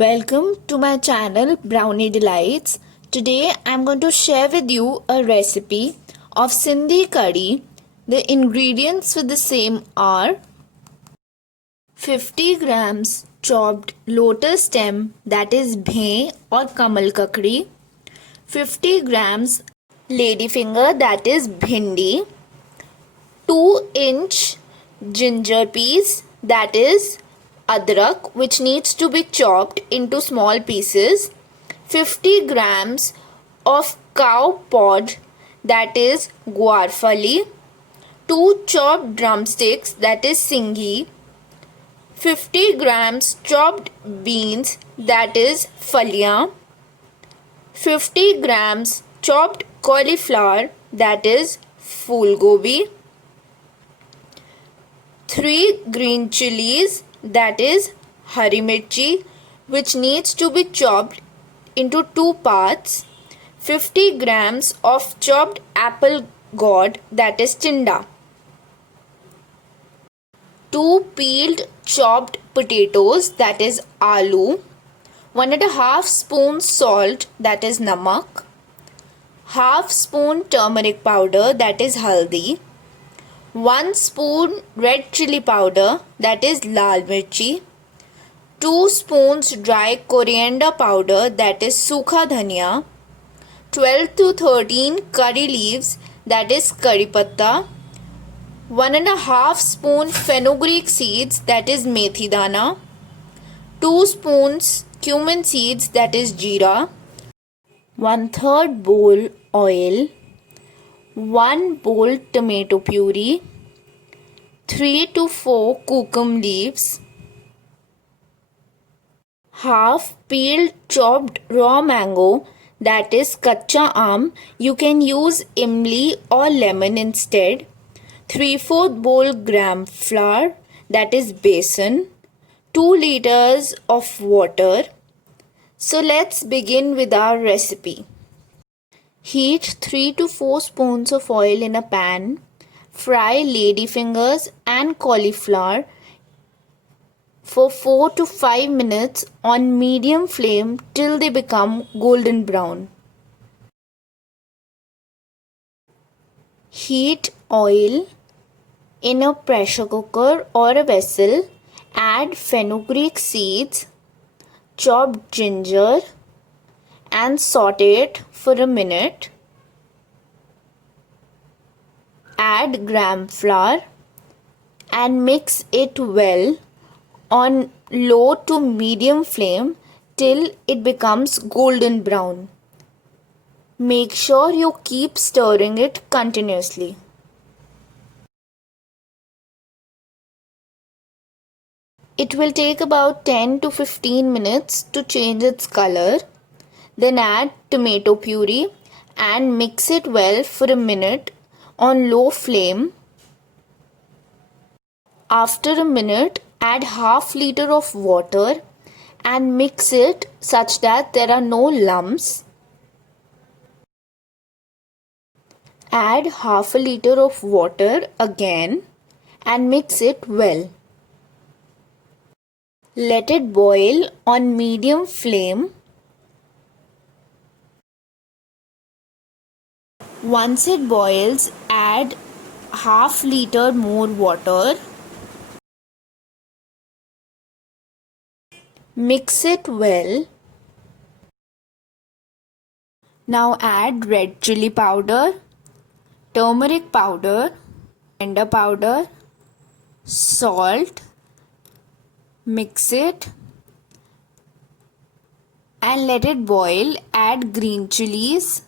Welcome to my channel Brownie Delights. Today I'm going to share with you a recipe of Sindhi curry. The ingredients for the same are 50 grams chopped lotus stem, that is bhe or kamal kakdi, 50 grams ladyfinger, that is bhindi, 2-inch ginger peas, that is adrak, which needs to be chopped into small pieces, 50 grams of cow pod, that is guarfali, 2 chopped drumsticks, that is singhi, 50 grams chopped beans, that is phaliyan, 50 grams chopped cauliflower, that is phool gobi, 3 green chilies, that is hari mirchi, which needs to be chopped into 2 parts, 50 grams of chopped apple gourd, that is chinda, 2 peeled chopped potatoes, that is aloo, 1.5 spoons salt, that is namak, half spoon turmeric powder, that is haldi, 1 spoon red chili powder, that is lal mirchi, 2 spoons dry coriander powder, that is sukha dhania, 12 to 13 curry leaves, that is curry patta, 1.5 spoon fenugreek seeds, that is methi dana, 2 spoons cumin seeds, that is jeera, 1/3 bowl oil, 1 bowl tomato puree, 3 to 4 kokum leaves, half peeled chopped raw mango, that is kacha aam. You can use imli or lemon instead. 3/4 bowl gram flour, that is besan, 2 liters of water. So let's begin with our recipe. Heat 3 to 4 spoons of oil in a pan. Fry ladyfingers and cauliflower for 4 to 5 minutes on medium flame till they become golden brown. Heat oil in a pressure cooker or a vessel. Add fenugreek seeds, chopped ginger, and saute it for a minute. Add gram flour and mix it well on low to medium flame till it becomes golden brown. Make sure you keep stirring it continuously. It will take about 10 to 15 minutes to change its color. Then add tomato puree and mix it well for a minute on low flame. After a minute, add half liter of water and mix it such that there are no lumps. Add half a liter of water again and mix it well. Let it boil on medium flame. Once it boils, add half liter more water. Mix it well. Now add red chili powder, turmeric powder, coriander powder, salt. Mix it and let it boil. Add green chilies,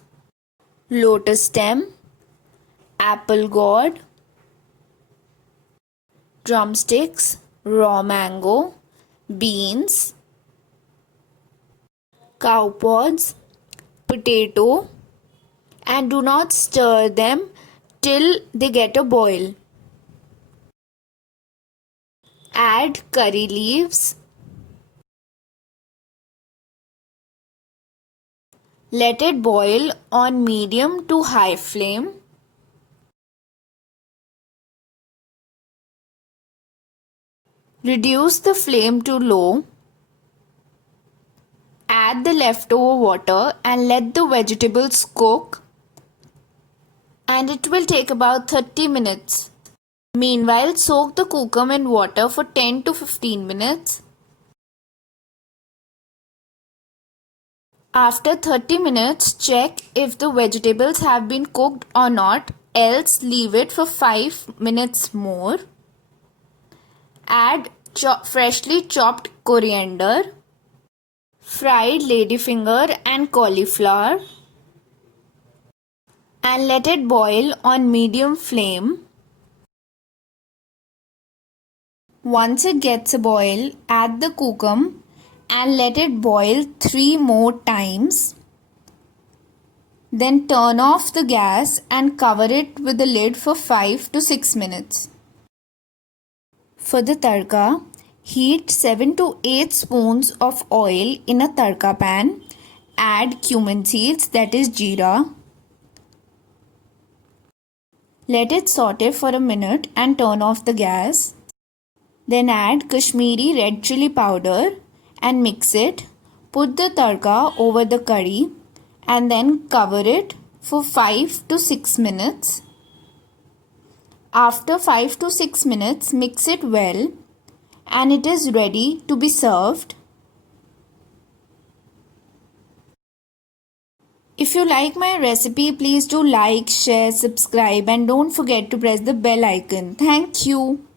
lotus stem, apple gourd, drumsticks, raw mango, beans, cow pods, potato, and do not stir them till they get a boil. Add curry leaves. Let it boil on medium to high flame. Reduce the flame to low. Add the leftover water and let the vegetables cook, and it will take about 30 minutes. Meanwhile, soak the kokum in water for 10 to 15 minutes. After 30 minutes, check if the vegetables have been cooked or not, else leave it for 5 minutes more. Add freshly chopped coriander, fried ladyfinger and cauliflower, and let it boil on medium flame. Once it gets a boil, add the kokum and let it boil 3 more times. Then turn off the gas and cover it with the lid for 5 to 6 minutes. For the tadka, heat 7 to 8 spoons of oil in a tadka pan. Add cumin seeds, that is jeera. Let it saute for a minute and turn off the gas. Then add Kashmiri red chili powder and mix it. Put the tadka over the curry and then cover it for 5 to 6 minutes. After 5 to 6 minutes, mix it well and it is ready to be served. If you like my recipe, please do like, share, subscribe and don't forget to press the bell icon. Thank you.